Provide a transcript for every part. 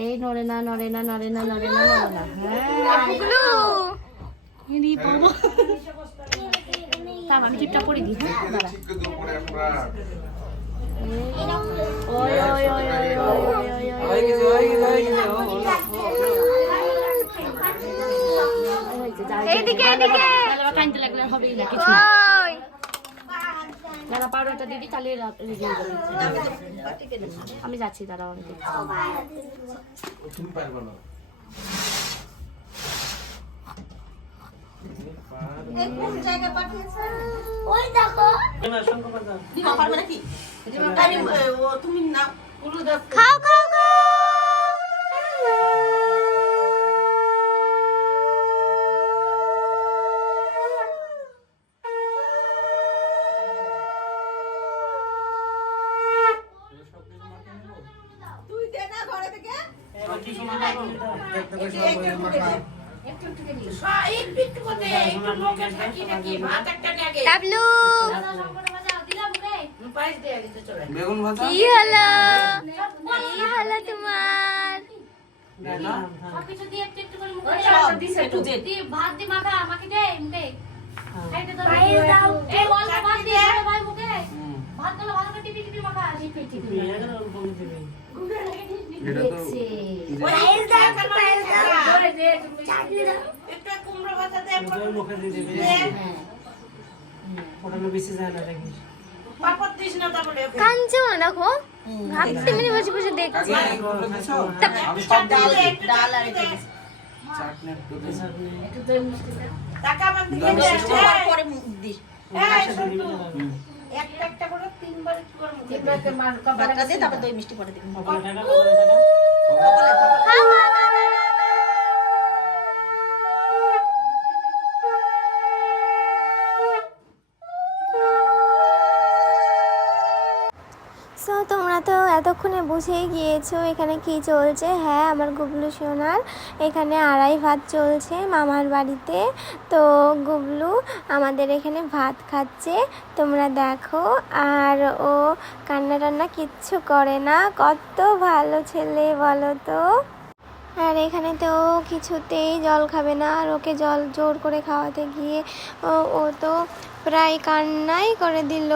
এই নড়ে না নড়ে না নড়ে না নড়ে না নড়ে না। হ্যাঁ আমি টিপটা করে দিই। কানতে লাগলে হবেই না কিছু। যারা পাউডারটা দিবি তাহলে আমি যাচ্ছি, দাঁড়াও আমি দেখছি। খাও খাও খাও। ভাত দি মাখা আমাকে দে মুখে ভাত গুলো ভালো করে টিপি টিপি মাখা কাঞ্চে না দেখো ভাবতে মিনি বসে বসে দেখছি। মিষ্টি পরে দিবি। সো তোমরা তো এতক্ষণে বুঝেই গিয়েছো এখানে কি চলছে। হ্যাঁ আমার গুবলু সোনার এখানে আড়াই ভাত চলছে মামার বাড়িতে। তো গুবলু আমাদের এখানে ভাত খাচ্ছে, তোমরা দেখো। আর ও কান্না টান্না কিচ্ছু করে না, কত ভালো ছেলে বলো তো। আর এখানে তো কিছুতেই জল খাবে না, আর ওকে জল জোর করে খাওয়াতে গিয়ে ও তো প্রায় কান্নাই করে দিল।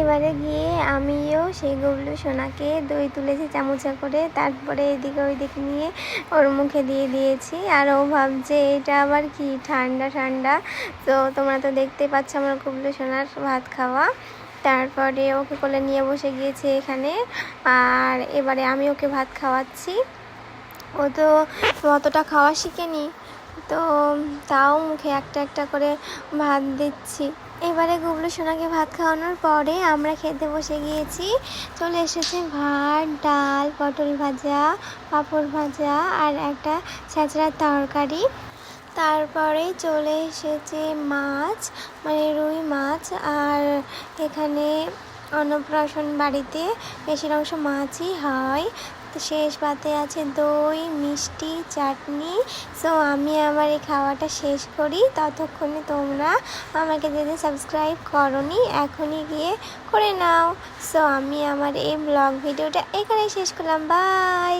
এবারে গিয়ে আমিও সেই গুবলু সোনাকে দই তুলেছি চামচা করে, তারপরে এদিকে ওইদিকে নিয়ে ওর মুখে দিয়ে দিয়েছি। আর ও ভাবছে এটা আবার কি ঠান্ডা ঠান্ডা। তো তোমরা তো দেখতে পাচ্ছ আমার গুবলু সোনার ভাত খাওয়া। তারপরে ওকে কোলে নিয়ে বসে গিয়েছে এখানে, আর এবারে আমি ওকে ভাত খাওয়াচ্ছি। ও তো অতটা খাওয়া শিখেনি, তো তাও মুখে একটা একটা করে ভাত দিচ্ছি। এবারে গুবলু সোনাকে ভাত খাওয়ানোর পরে আমরা খেতে বসে গিয়েছি। চলে এসেছে ভাত, ডাল, পটল ভাজা, পাঁপড় ভাজা আর একটা ছেঁচড়ার তরকারি। তারপরে চলে এসেছে মাছ, মানে রুই মাছ। আর এখানে অন্নপ্রাশন বাড়িতে বেশির অংশ মাছই হয়। তো শেষ পাতে আছে দই, মিষ্টি, চাটনি। সো আমি আমার এই খাওয়াটা শেষ করি, ততক্ষণে তোমরা আমাকে যদি সাবস্ক্রাইব করোনি এখনই গিয়ে করে নাও। সো আমি আমার এই ব্লগ ভিডিওটা এখানেই শেষ করলাম, বাই।